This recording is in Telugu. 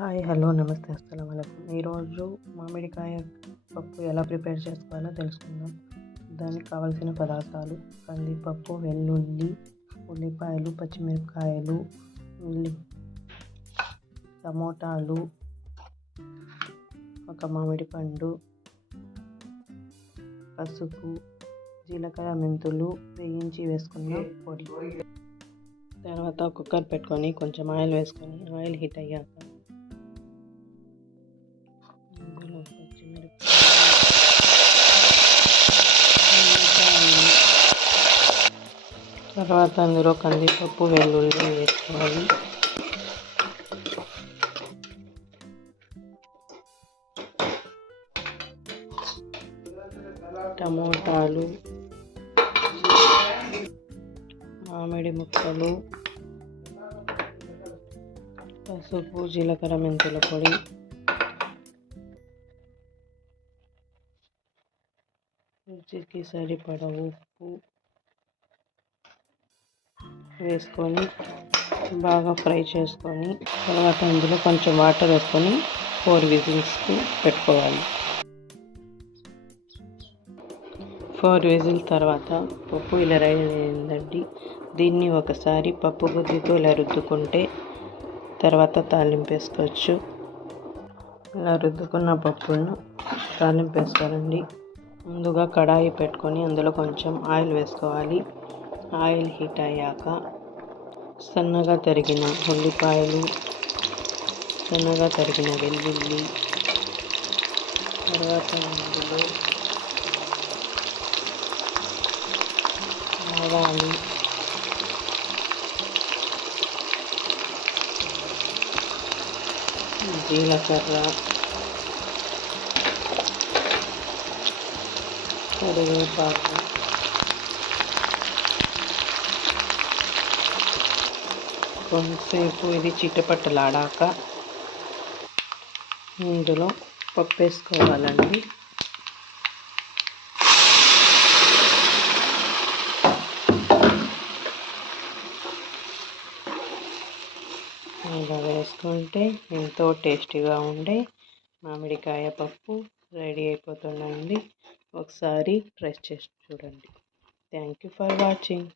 హాయ్ హలో నమస్తే అస్సలం వాలేకుమ్. ఈరోజు మామిడికాయ పప్పు ఎలా ప్రిపేర్ చేసుకోవాలో తెలుసుకుందాం. దానికి కావాల్సిన పదార్థాలు: కందిపప్పు, వెల్లుల్లి, ఉల్లిపాయలు, పచ్చిమిరపకాయలు, టమోటాలు, ఒక మామిడి పండు, పసుపు, జీలకర్ర, మెంతులు వేయించి వేసుకున్న పొడి. తర్వాత కుక్కర్ పెట్టుకొని కొంచెం ఆయిల్ వేసుకొని ఆయిల్ హీట్ అయ్యాక అందులో తర్వాత అందులో కందిపప్పు, వెల్లుల్లి వేసుకోవాలి. టమోటాలు, మామిడి ముక్కలు, పసుపు, జీలకర్ర, మెంతుల పొడి, రుచికి సరిపడ ఉప్పు వేసుకొని బాగా ఫ్రై చేసుకొని తర్వాత ఇందులో కొంచెం వాటర్ వేసుకొని 4 విజిల్స్కి పెట్టుకోవాలి. 4 విజిల్ తర్వాత పప్పు ఇలా రెడీ అయిందండి. దీన్ని ఒకసారి పప్పు గుత్తితో ఇలా రుద్దుకుంటే తర్వాత తాలింపు వేసుకోవచ్చు. ఇలా రుద్దుకున్న పప్పును తాలింపు వేసుకోవాలండి. ముందుగా కడాయి పెట్టుకొని అందులో కొంచెం ఆయిల్ వేసుకోవాలి. ఆయిల్ హీట్ అయ్యాక సన్నగా తరిగిన ఉల్లిపాయలు, సన్నగా తరిగిన వెల్లుల్లి, తర్వాత అందులో ఆవాలు, జీలకర్ర, కరివేపాకు, కొంతసేపు ఇది చిటపటలాడాక ఇందులో పప్పు వేసుకోవాలండి. ఇలా వేసుకుంటే ఎంతో టేస్టీగా ఉండే మామిడికాయ పప్పు రెడీ అయిపోతుందండి. ఒకసారి ట్రై చేసి చూడండి. Thank you for watching.